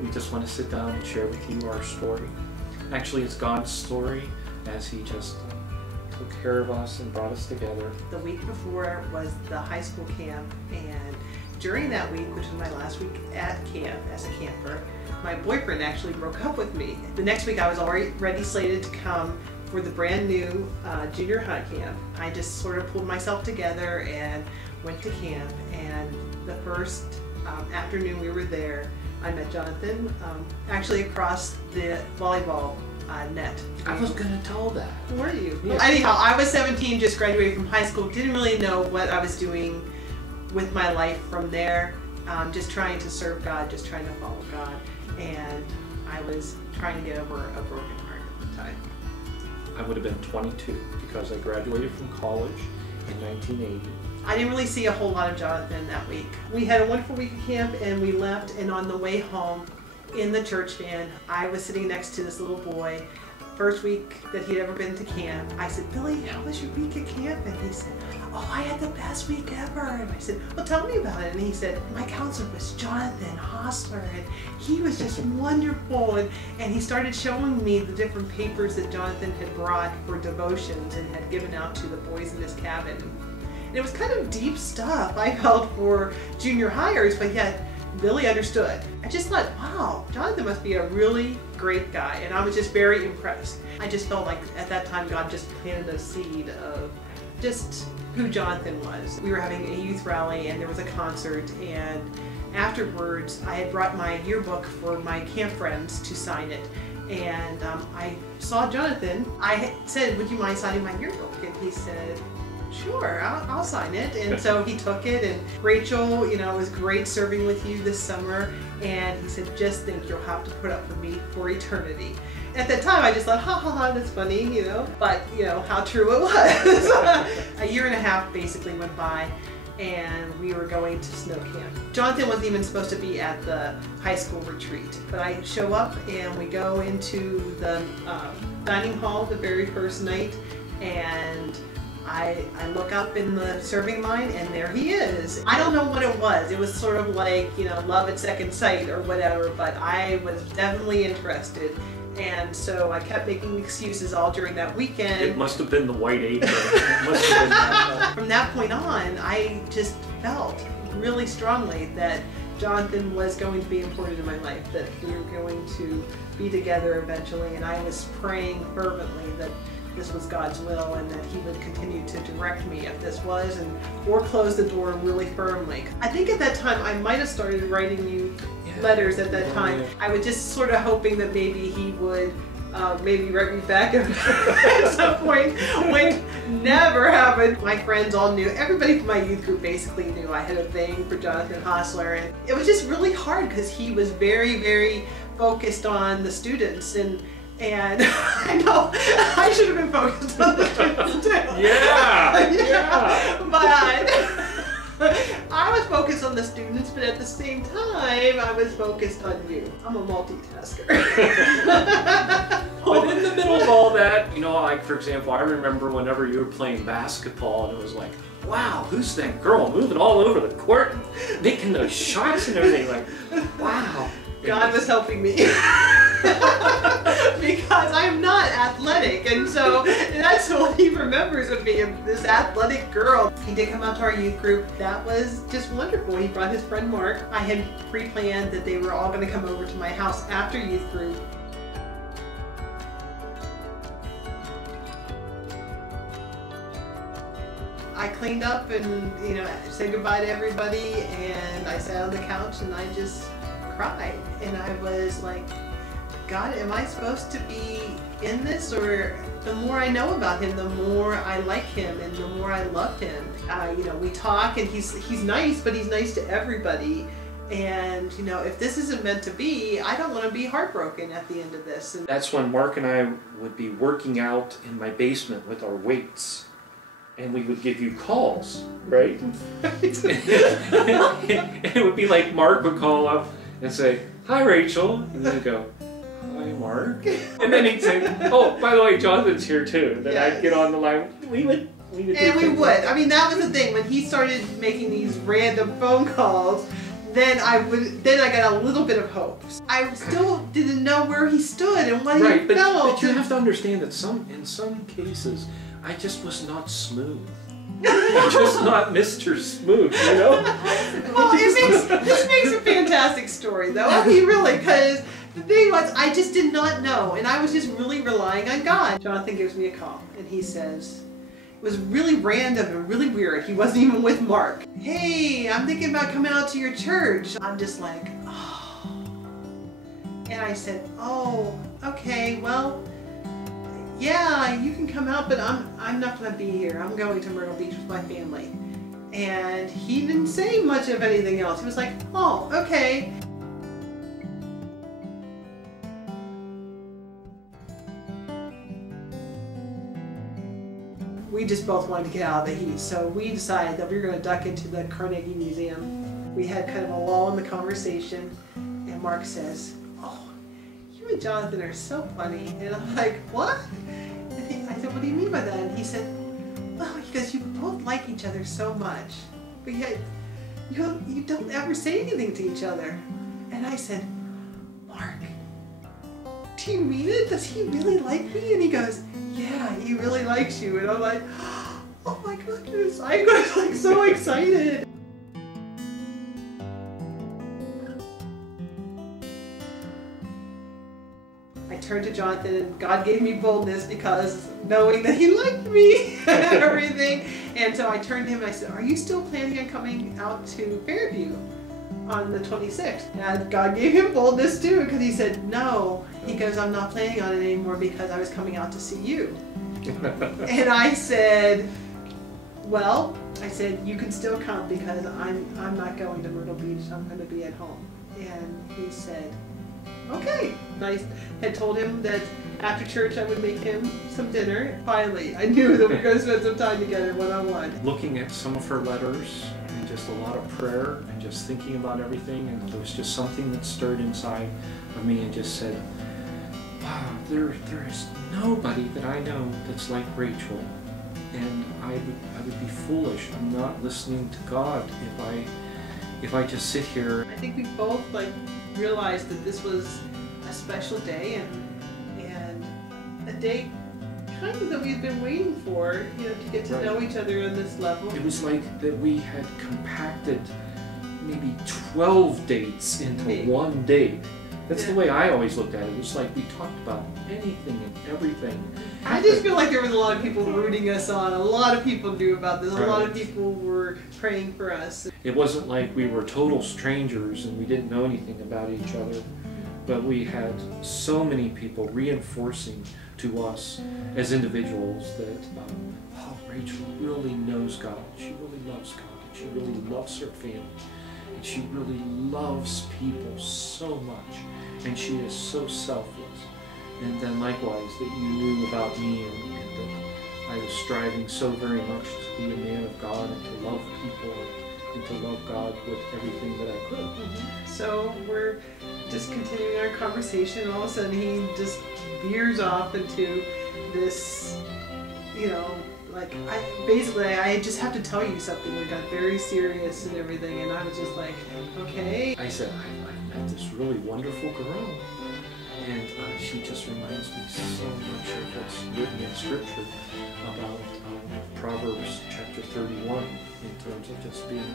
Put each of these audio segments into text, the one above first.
We just want to sit down and share with you our story. Actually, it's God's story as He just took care of us and brought us together. The week before was the high school camp, and during that week, which was my last week at camp as a camper, my boyfriend actually broke up with me. The next week I was already slated to come for the brand new junior high camp. I just sort of pulled myself together and went to camp, and the first afternoon we were there, I met Jonathan actually across the volleyball net. I was going to tell that. Were you? Yeah. Anyhow, I was 17, just graduated from high school, didn't really know what I was doing with my life from there, just trying to serve God, just trying to follow God, and I was trying to get over a broken heart at the time. I would have been 22 because I graduated from college in 1980. I didn't really see a whole lot of Jonathan that week. We had a wonderful week of camp and we left, and on the way home in the church van, I was sitting next to this little boy. First week that he'd ever been to camp, I said, "Billy, how was your week at camp?" And he said, "Oh, I had the best week ever." And I said, "Well, tell me about it." And he said, "My counselor was Jonathan Hostler, and he was just wonderful." And he started showing me the different papers that Jonathan had brought for devotions and had given out to the boys in his cabin. And it was kind of deep stuff, I felt, for junior hires, but yet Billy understood. I just thought, wow, Jonathan must be a really great guy, and I was just very impressed. I just felt like at that time God just planted a seed of just who Jonathan was. We were having a youth rally and there was a concert, and afterwards I had brought my yearbook for my camp friends to sign it, and I saw Jonathan. I said, "Would you mind signing my yearbook?" And he said, "Sure, I'll sign it." And so he took it, and Rachel, it was great serving with you this summer. And he said, "Just think, you'll have to put up with me for eternity." At that time, I just thought, ha ha ha, that's funny, But, how true it was. A year and a half basically went by, and we were going to snow camp. Jonathan wasn't even supposed to be at the high school retreat, but I show up and we go into the dining hall the very first night, and I look up in the serving line, and there he is. I don't know what it was. It was sort of like, love at second sight or whatever, but I was definitely interested. And so I kept making excuses all during that weekend. It must have been the white apron. It must have been From that point on, I just felt really strongly that Jonathan was going to be important in my life, that we were going to be together eventually, and I was praying fervently that this was God's will and that He would continue to direct me if this was, or close the door really firmly. I think at that time I might have started writing you letters at that time. I was just sort of hoping that maybe he would maybe write me back at some point, which never happened. My friends all knew, everybody from my youth group basically knew I had a thing for Jonathan Hostler, and it was just really hard because he was very, very focused on the students, and I know I should have been focused on the students too. Yeah. But I was focused on the students, but at the same time, I was focused on you. I'm a multitasker. But in the middle of all that, like for example, I remember whenever you were playing basketball, and it was like, wow, who's that girl moving all over the court, making those shots and everything? Like, wow. God was helping me. Because I'm not athletic, and so that's what he remembers of me, this athletic girl. He did come out to our youth group. That was just wonderful. He brought his friend Mark. I had pre-planned that they were all going to come over to my house after youth group. I cleaned up and said goodbye to everybody, and I sat on the couch and I just cried, and I was like, God, am I supposed to be in this? Or the more I know about him, the more I like him and the more I love him. We talk, and he's nice, but he's nice to everybody. And if this isn't meant to be, I don't want to be heartbroken at the end of this. And that's when Mark and I would be working out in my basement with our weights. And we would give you calls, right? It would be like Mark would call up and say, "Hi, Rachel." And then he'd go, "Hi, Mark." And then he'd say, "Oh, by the way, Jonathan's here too." And then I'd get on the line. We would. I mean, that was the thing. When he started making these random phone calls, then I got a little bit of hope. I still didn't know where he stood and what he felt. But you have to understand that in some cases, I just was not smooth. I'm just not Mr. Smooth, you know? Well, this makes a fantastic story, though. I mean, really, because the thing was, I just did not know, and I was just really relying on God. Jonathan gives me a call, and he says, it was really random and really weird. He wasn't even with Mark. Hey, I'm thinking about coming out to your church. I'm just like, oh. And I said, oh, okay, well, yeah, you can come out, but I'm not going to be here. I'm going to Myrtle Beach with my family. And he didn't say much of anything else. He was like, oh, okay. We just both wanted to get out of the heat, so we decided that we were going to duck into the Carnegie Museum. We had kind of a lull in the conversation, and Mark says, oh, you and Jonathan are so funny. And I'm like, what? And I said, what do you mean by that? And he said, well, because you both like each other so much, but yet you don't ever say anything to each other. And I said, Mark, do you mean it? Does he really like me? And he goes, yeah, he really likes you. And I'm like, oh my goodness, I was like so excited. I turned to Jonathan, and God gave me boldness because knowing that he liked me and everything. And so I turned to him and I said, are you still planning on coming out to Fairview on the 26th? And God gave him boldness too, because he said, no. He goes, I'm not planning on it anymore because I was coming out to see you. And I said, well, you can still come because I'm not going to Myrtle Beach. I'm going to be at home. And he said, okay. And I had told him that after church I would make him some dinner. Finally, I knew that we were going to spend some time together one-on-one. Looking at some of her letters and just a lot of prayer and just thinking about everything, and there was just something that stirred inside of me and just said, wow, there is nobody that I know that's like Rachel, and I would be foolish. I'm not listening to God if I just sit here. I think we both realized that this was a special day and a day kind of that we've been waiting for, to get to know each other on this level. It was like that we had compacted maybe 12 dates into one date. That's the way I always looked at it. It was like we talked about anything and everything. I just feel like there was a lot of people rooting us on. A lot of people knew about this. A lot of people were praying for us. It wasn't like we were total strangers and we didn't know anything about each other. But we had so many people reinforcing to us as individuals that, Rachel really knows God. She really loves God. And she really loves her family. And she really loves people so much. And she is so selfless. And then likewise that you knew about me and that I was striving so very much to be a man of God and to love people and to love God with everything that I could. So we're just continuing our conversation, and all of a sudden he just veers off into this, I just have to tell you something. We got very serious and everything, and I was just like, okay. I said, I met this really wonderful girl, and she just reminds me so much of what's written in Scripture about Proverbs chapter 31 in terms of just being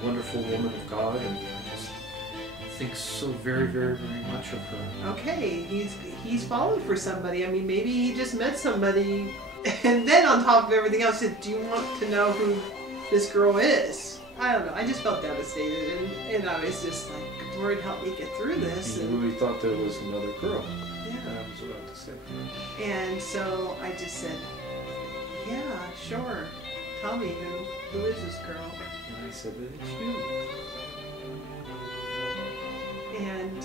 a wonderful woman of God, and I just think so very, very, very much of her. Okay, he's fallen for somebody. I mean, maybe he just met somebody. And then on top of everything else, said, do you want to know who this girl is? I don't know. I just felt devastated. And I was just like, Lord, help me get through this. You really thought there was another girl. Yeah. I was about to say. And so I just said, yeah, sure. Tell me, who is this girl? And I said, it's you. And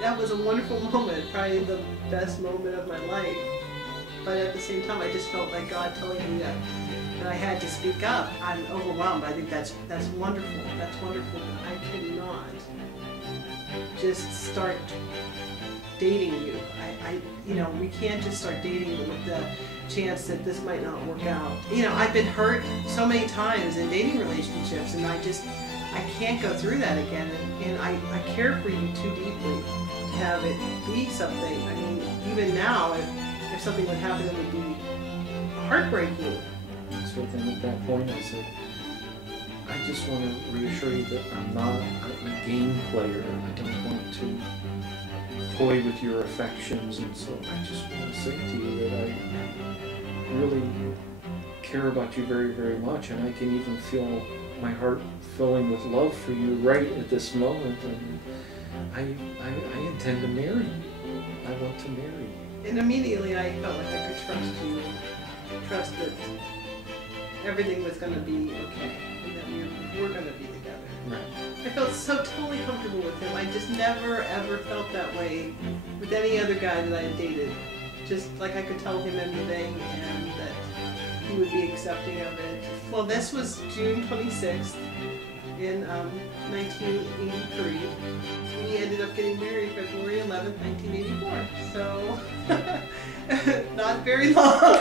that was a wonderful moment. Probably the best moment of my life. But at the same time, I just felt like God telling me that I had to speak up. I'm overwhelmed. I think that's wonderful. That's wonderful. But I cannot just start dating you. We can't just start dating with the chance that this might not work out. I've been hurt so many times in dating relationships, and I just I can't go through that again, and I care for you too deeply to have it be something. I mean, even now, if something would happen, it would be heartbreaking. So then at that point I said, I just want to reassure you that I'm not a game player. I don't want to toy with your affections, and so I just want to say to you that I really care about you very, very much, and I can even feel my heart filling with love for you right at this moment, and I intend to marry you. I want to marry you. And immediately I felt like I could trust you, trust that everything was going to be okay, and that we were going to be together. Right. I felt so totally comfortable with him. I just never ever felt that way with any other guy that I had dated. Just like I could tell him anything and that he would be accepting of it. Well, this was June 26th in 1983. We ended up getting married February 11th, 1984. So, not very long.